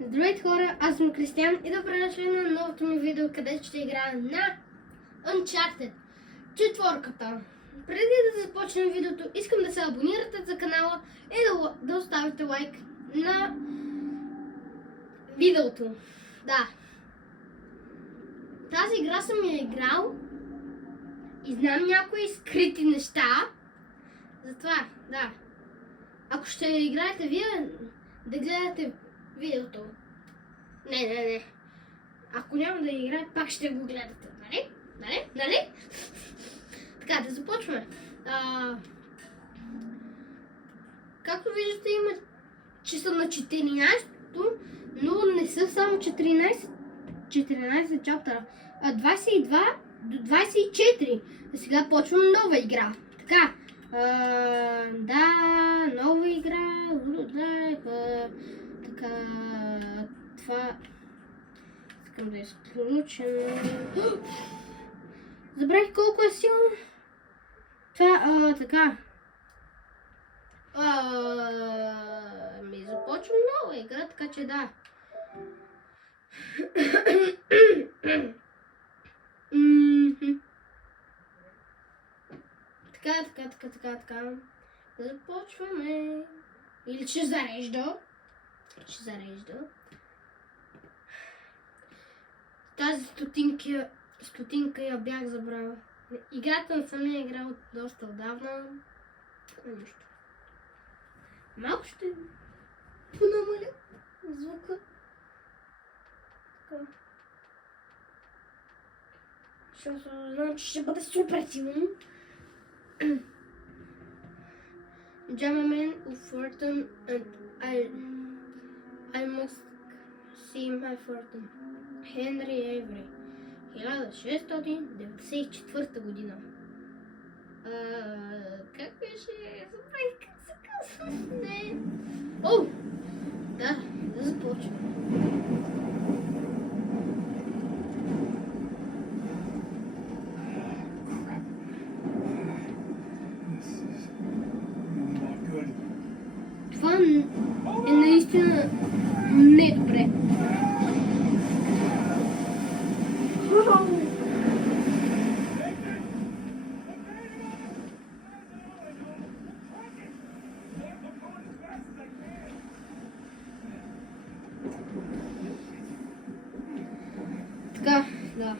Здравейте хора, аз съм Кристиан и добре дошли на новото ми видео, където ще играя на Uncharted 4. Преди да започнем видеото, искам да се абонирате за канала и да оставите лайк на видеото. Да. Тази игра съм я играл и знам някои скрити неща. Затова, да. Ако ще играете вие, да гледате видеото. Не. Ако няма да играе, пак ще го гледате. Нали? Така, да започваме. Както виждате, има часа на 14-то, но не са само 14 чаптера, а 22 до 24. А сега почвам нова игра. Така, нова игра. Така, това искам да изключим. Забравих колко е силно. Това, така. Започвам нова игра, така че да. Така. Започваме. Или ще зарежда. Тази стотинка я бях забравила. Играта не съм я играл доста отдавна. Нищо. Малко ще понамаля звука. Така. Защото знам, че ще бъде супер силно. Gentleman of Fortune and I must see my fortune. Хенри Ейври, 1694 година. Как беше? Забравих как се казва. Не. Да започвам. Това е наистина не добре. Така, да.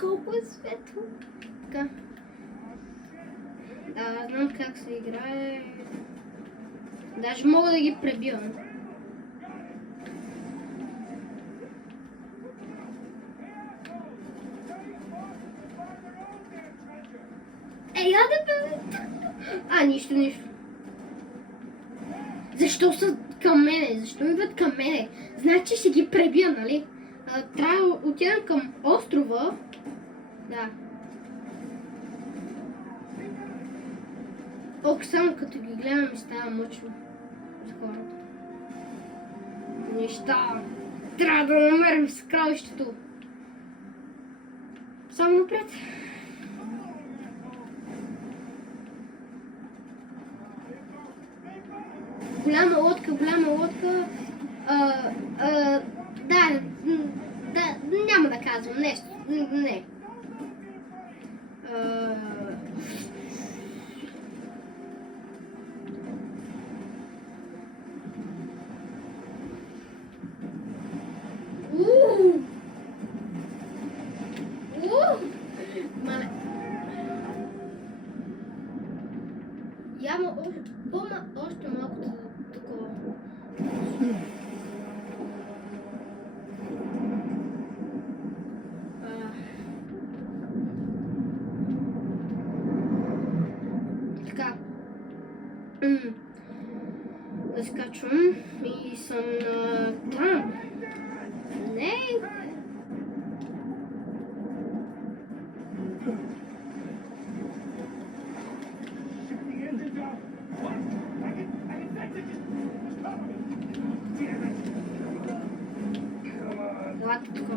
Колко е светло. Така. Да, знам как се играе. Даже мога да ги пребивам. Яде бе! Нищо. Защо са към мене? Защо идват към мене? Значи ще ги пребия, нали? Трябва да отидем към острова. Да. Само като ги гледам ми става мъчно за хората. Неща. Трябва да намерим съкровището. Само напред. Голяма лодка. Да, няма да казвам нещо. Не. Яма още малко такова. Така. Да скачвам и съм там. Не. Елате тук.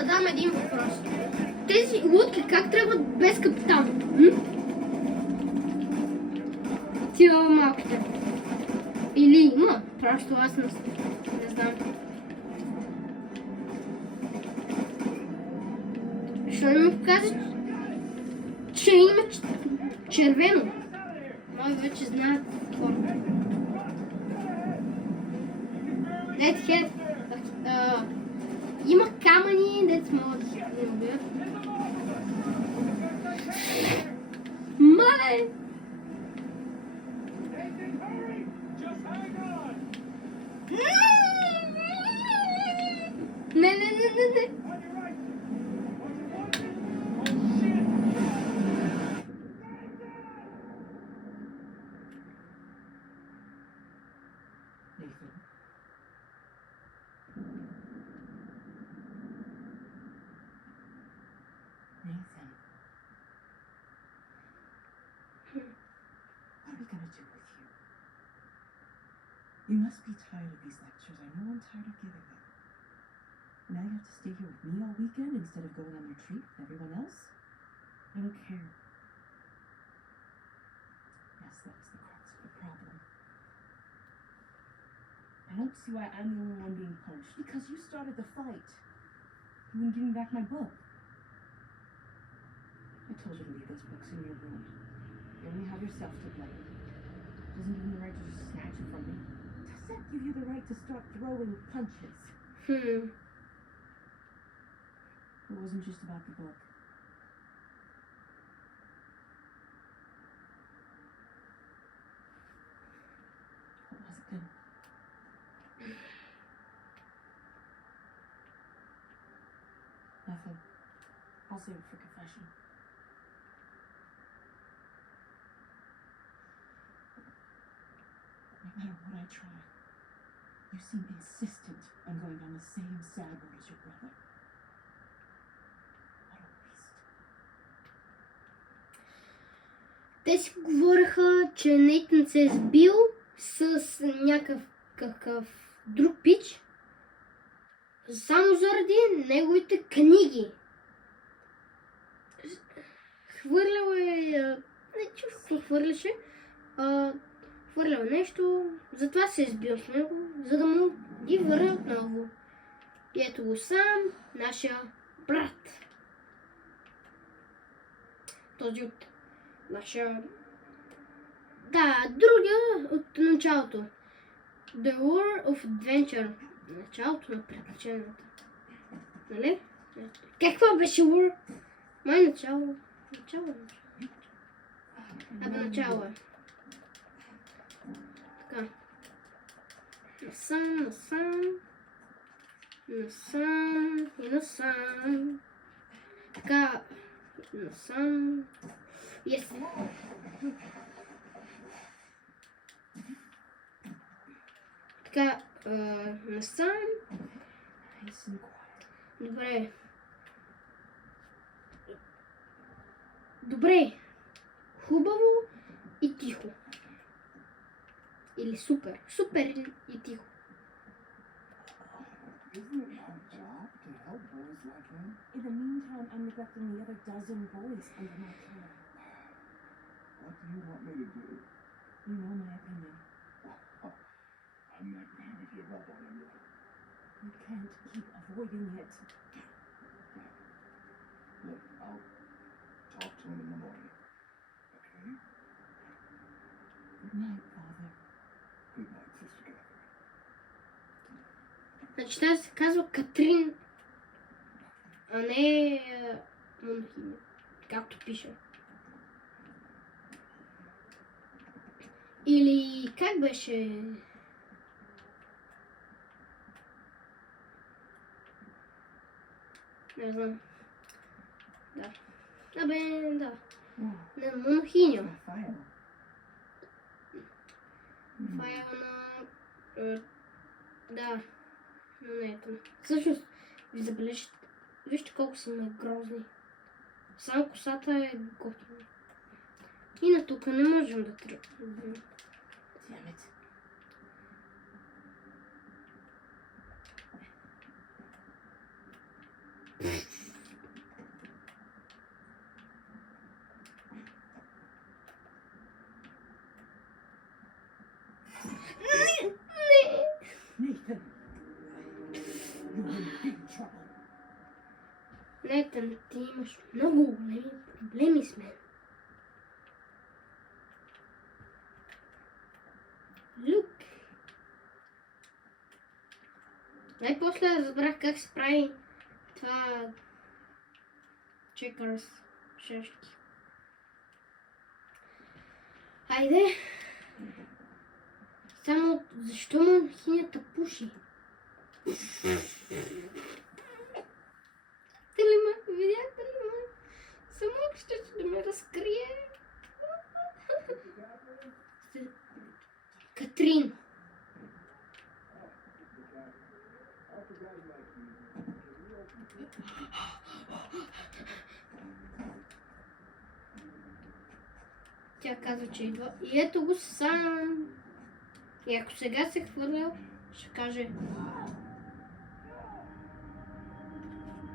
задам един въпрос. Тези лодки как тръгват без капитан? Тия малките. Или има? Просто аз не знам. Защо не ми показва, че има червено? Мой вече знаят това. Дайте хед. Има камъни, дето могат да се убият. Мале! Не. Nathan. What are we gonna do with you? You must be tired of these lectures. I know I'm tired of giving them. Now you have to stay here with me all weekend instead of going on retreat with everyone else? I don't care. Yes, that is the crux of the problem. I don't see why I'm the only one being punished. Because you started the fight. You wouldn't give me back my book. I told you to leave those books in your room. You only have yourself to blame. Doesn't give me the right to just snatch it from me. Does that give you the right to start throwing punches? It wasn't just about the book. What was it then? Nothing. I'll save it for confession. No matter what I try, you seem insistent on going down the same sad road as your brother. What a waste. Те си говореха, че Нейтън се е сбил с някакъв друг пич, само заради неговите книги. Хвърлял не чух какво хвърляше, хвърлял нещо, затова се е сбил с него, за да му ги върне отново. И ето го сам, нашия брат. Този от нашия... Да, другия от началото. The War of Adventure. Началото на приключенията. Нали? Какво беше War? Май начало. Начало е. Така. Насам. Така. Насам. Yes. Така. Насам. Добре. Хубаво и тихо. Или супер. Супер и тихо. Isn't it our job to help boys like him? In the meantime, I'm neglecting the other dozen boys under my care. What do you want me to do? You know my opinion. I'm not going to give up on him yet. You can't keep avoiding it. Look, I'll talk to him in the morning. Okay? Good night, Father. Good night, Sister Catherine. Значи тази се казва Катрин, а не монахиня, както пише. Или как беше? Не знам. Да. Абе, да. Не, монахиня. Файл. Файл на... да. Но не ето. Всъщност, ви забележите. Вижте колко са ме грозни. Само косата е готина. И на тук не можем да тръгнем. Damn it. Етън, ти имаш много големи проблеми с мен. Люк. Най-после разбрах как се прави това чекърс шашки. Хайде. Само защо монахинята пуши? Видяхте ли ме? Видяхте ли ме? Само ще да ме разкрие. Катрин. Тя казва, че идва. И ето го сам. И ако сега се хвърля, ще каже...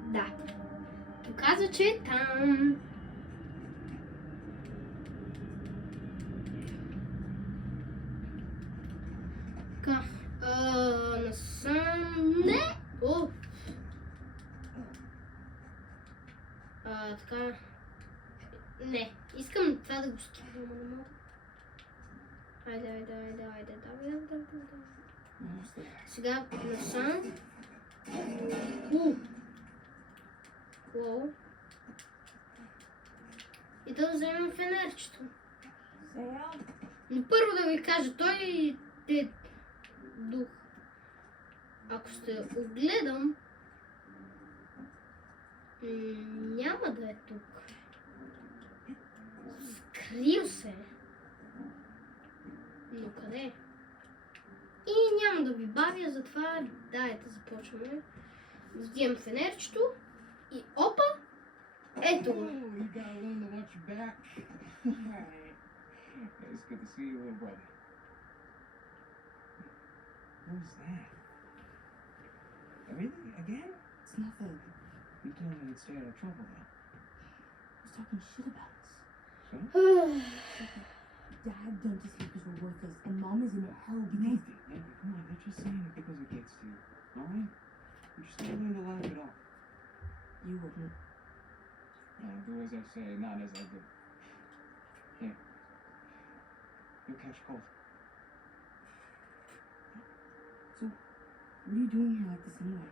Да. Показва, че е там. Така. Насам... Не! О! Така... Не. Искам това да го скипвам, но не мога. Айде. Давай. Сега насам. Уау. И да вземем фенерчето. Но първо да ви кажа, той е дух. Ако сте огледам, няма да е тук. Скрил се. Но къде? И няма да ви бавя, затова дайте започваме. Взимам фенерчето и опа! Ето го. You gotta learn to watch your back. It's good to see you, little brother. What was that? Really? Again? It's nothing. You told me to stay out of trouble, though. He's talking shit about us. So? Dad dumped us here because we're worthless, and Mom is in hell because... Nathan, come on, they're just saying it because it gets to you. Alright? You just gotta learn to laugh it off. You wouldn't. Do as I say, not as I do. Here. You'll catch cold. So, what are you doing here like this anyway?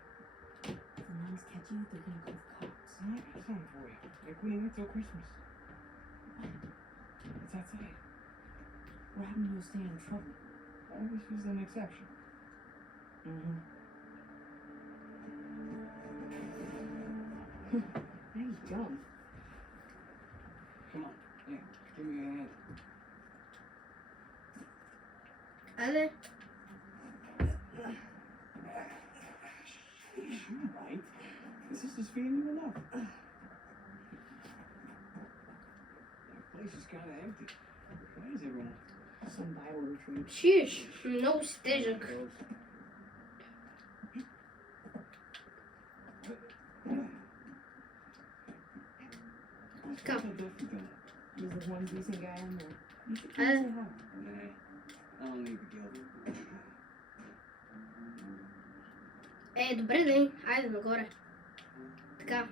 If the nuns catch you, they're gonna call the cops. I got something for you. Like we don't wait till Christmas. It's outside. What happened to you stay in trouble? This was an exception. Mm-hmm. Now he's dumb. Come on. Yeah, give me a hand. Айде. You're right. This is just feeding you enough. The place is kind of empty. Where is everyone? Some Bible retreat. Шиш, много си тежък. Така. He's the one decent guy in there. You should Uh, say hi. I don't need the guild. Добре, ден. Хайде нагоре. Така.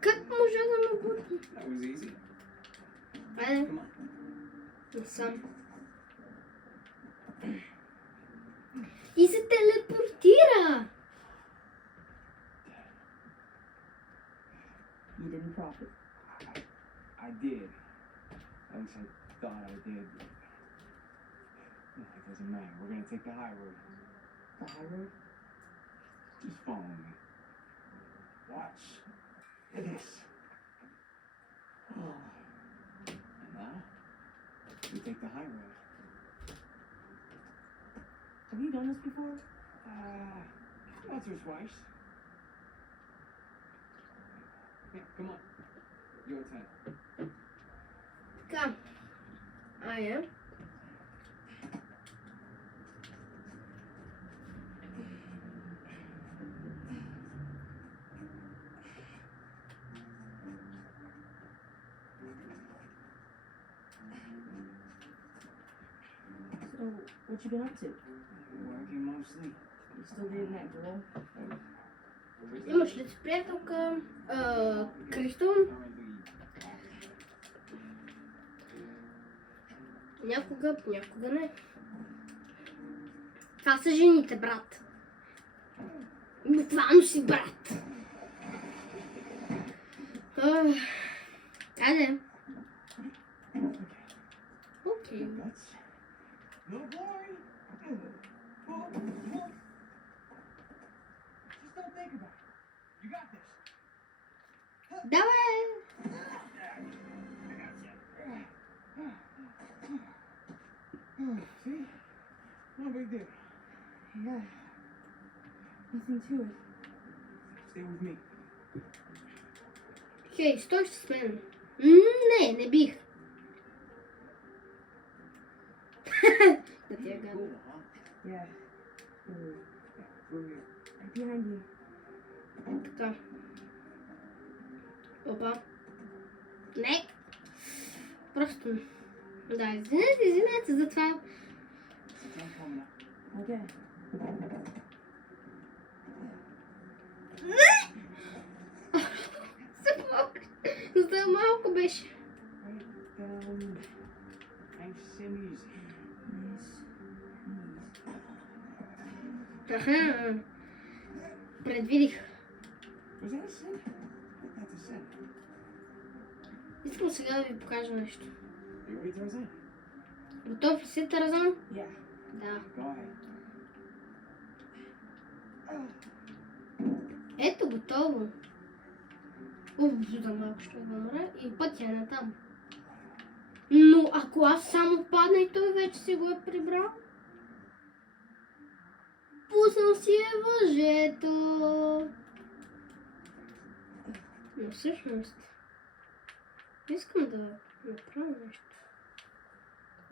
Как може да ме бутне? That was easy. Айде, Come on. насам. И се телепортира! You didn't profit. I did. At least I thought I did. It doesn't matter. We're gonna take the high road. The high road? Just follow me. Watch. This. Oh. And now, we take the high road. Have you done this before? Once or twice. Yeah, come on. Your turn. Така. Айде. what you been up to? Working mostly. You still dating that girl? Имаш ли си приятелка? Кристо? Някога, понякога не. Това са жените, брат. Буквално си брат. Айде. Окей. Nuts. No boy. Just don't think about it. You got this. Давай. See? No big deal. Yeah. Nothing to it. Stay with me. Хей, стой с мен. Не бих. Да ти е гадно. Cool, huh? Yeah. Through here. Right behind you. Така. Опа. Не. Просто. Да, извинете за това. Sit down, coming up. Okay. За малко беше. Right down. Nice and easy. Аха. Предвидих. Was that a sin? That's a sin. Искам сега да ви покажа нещо. You ready, Tarzan? Готов ли си, Таразан? Yeah. Да. Go ahead. Ето, готово. За малко ще умра и пътя е натам. Но ако аз само падна и той вече си го е прибрал? Пуснал си е въжето. Но всъщност искам да направя нещо.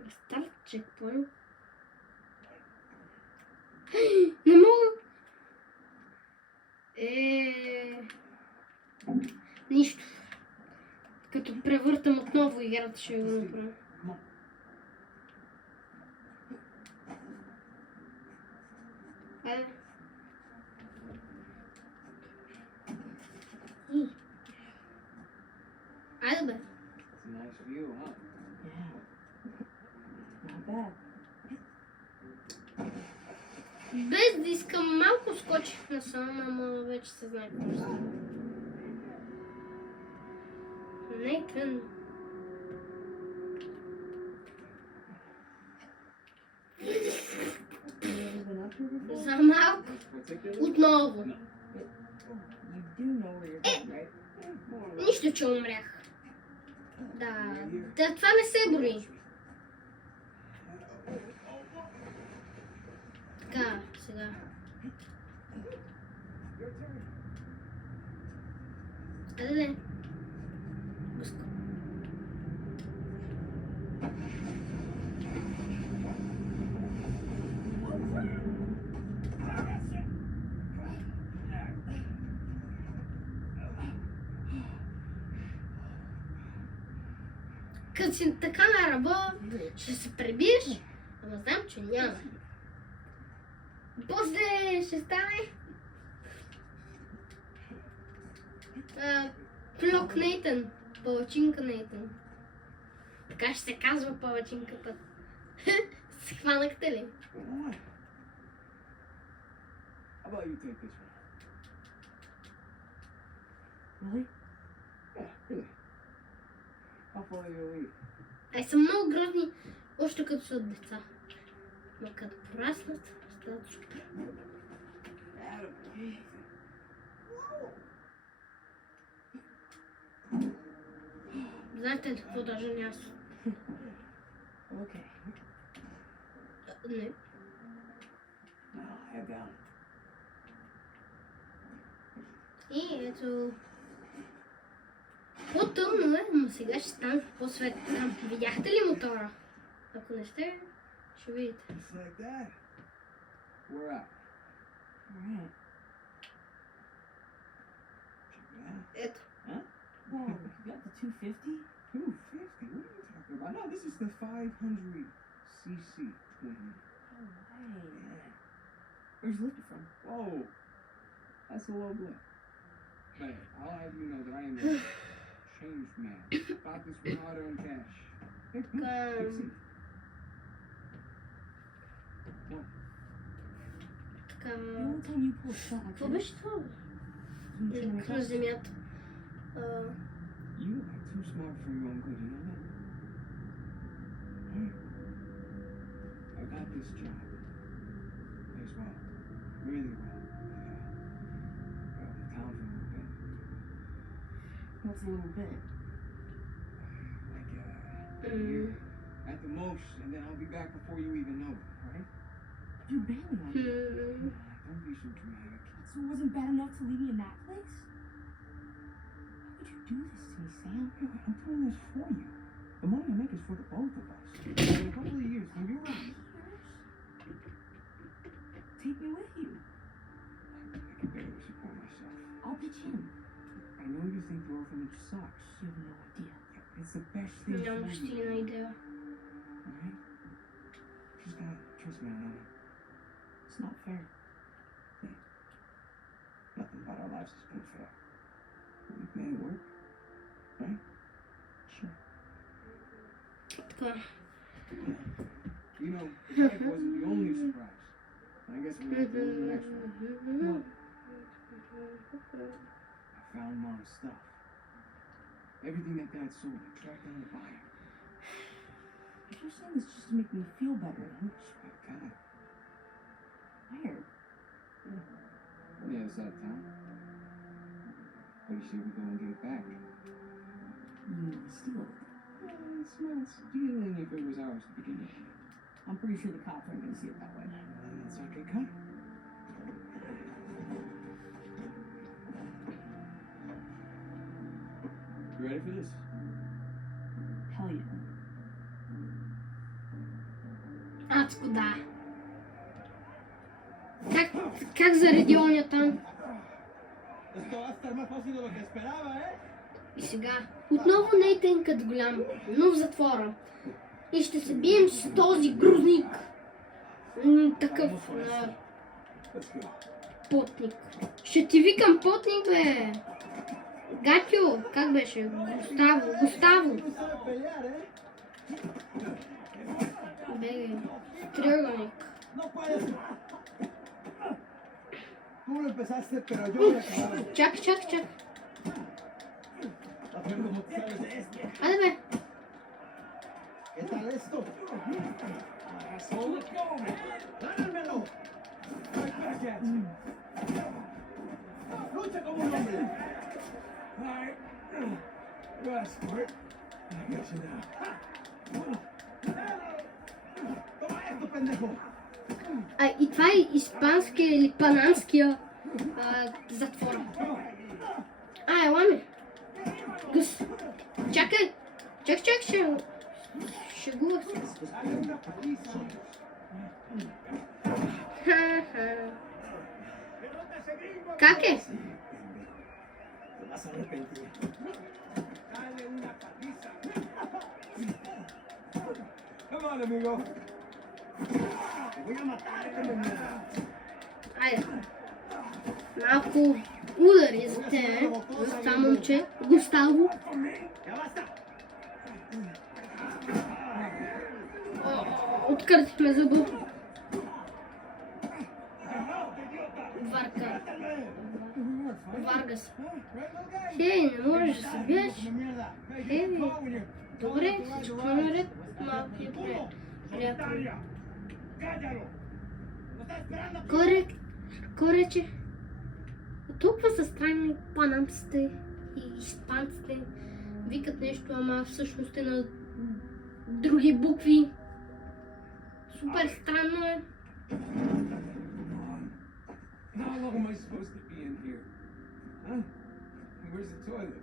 Рестарт чекпоинт. Не мога. Нищо. Като превъртам отново играта, ще го направя. Айде. Айде бе. It's a nice view, huh? Yeah. Not bad. Без да искам, малко скочих насам, ама вече се знае какво ще става. Нека. You ever been up here before? За малко. Particularly? Отново. No. You do know where you're going, right? More or less. Нищо, че умрях. Да, това не се брои. Така, сега. Your turn. Айде. Като си така на ръба, ще се пребиеш, ама знам, че няма. После ще стане Плок Нейтън, палачинка Нейтън. Така ще се казва палачинката. Схванахте ли? What? How about you take this one? Really? Yeah, really. I'll follow your lead. Ай са много грозни, още като са деца. Но като пораснат, стават супер. Adam. Знаете ли какво даже не аз? Okay. Не. Now, head down. И ето... По-тъмно е, но сега ще стане по-светло там. Видяхте ли мотора? Ако не сте, ще видите. Just like that. We're out. Alright. Check it out. Ето. Whoa, you got the 250? 250? What are you talking about? No, this is the 500cc Mm-hmm. No way. Where'd you lift it from? Whoa, that's a low blow. But I'll have you know that I am a changed man. Bought this with hard-earned cash. Hey, come on, take a seat. The Така, only time you pull a stunt like какво this беше това? is when you're trying to На земята. You are too smart for your own good, you know that? Alright. I got this job. Pays well. Really well. The town for a little bit. What's a little bit? Like, a year at the most, and then I'll be back before you even know it, alright? You're bailing on me. Don't be so dramatic. So it wasn't bad enough to leave me in that place? Why would you do this to me, Sam? Yeah, but I'm doing this for you. The money I make is for the both of us. In a couple of years, when you're right, Take me with you. I can barely support myself. I'll pitch in. I know you think the orphanage sucks. You have no idea. Yeah, it's the best thing for Нямаш ти you. на идея. Alright? Just gotta trust me on it. It's not fair. Nothing about our lives has been fair. We've made it work. Right? Sure. Така. You know, the wife wasn't the only surprise. I guess we're going to the next one. I found Mom's stuff. Everything that Dad sold, I tracked down the buyer. If you're saying this just to make me feel better, I swear to God. where? On the other side of town. What do you say we go and get it back? You mean steal it? It's not stealing if it was ours to begin with. I'm pretty sure the cops aren't gonna see it that way. That's okay, come. You ready for this? Hell yeah. Адско да. Как зареди оня там? Esto va a estar más fácil de lo que esperaba, ¿eh? И сега. Отново Нейтън като голям, но в затвора. И ще се бием с този грузник. Такъв потник. Ще ти викам потник, бе. Гатю, как беше? Густаво. Бе, триъгълник. Tú lo empezaste, pero yo lo acababa. Чакай. Aprendo como sabes de esto. Айде, бе. ¿Qué tal esto? ¡Dármelo! ¡Lucha como un hombre! Alright. That's smart. I got you now. Toma esto, pendejo! И това е испанския или панамския затвор. Ела ми. Гъс. Чакай. Шегувах се. Как е? Te vas a arrepentir. Dale una paliza. Come on, amigo. Te voy a matar, mierda. Айде. Малко удари за те, за това момче. Густаво. Ya basta. Откъртихме зъба. Варгас. Хей, не можеш да се биеш. Хей, добре, всичко е наред. Малко е приятно. Кой рече? Толкова са странни панамците и испанците. Викат нещо, ама всъщност е на други букви. Супер странно е. How long am I supposed to be in here? Huh? Where's the toilet?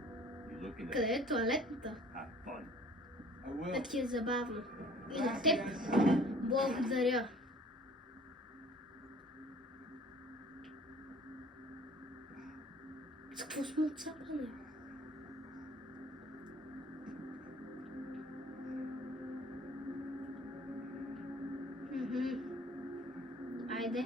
You looking at Къде е тоалетната? have fun. I will. Да ти е забавно. И на теб благодаря. С какво сме отцапани? Хайде.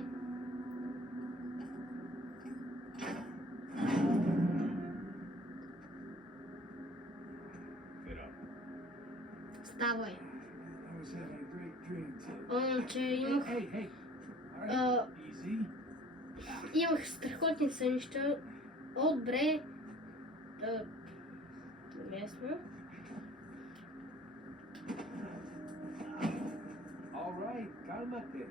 Get up. Ставай. I was having a great dream too. Момче, Hey, имах, hey, hey. All right, а, easy. имах страхотни сънища. О, добре. Лесно. All right, cálmate.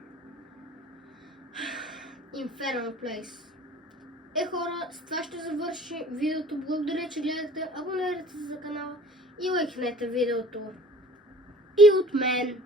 Infernal Place. Хора, с това ще завърши видеото. Благодаря, че гледахте. Абонирайте се за канала и лайкнете видеото. И от мен.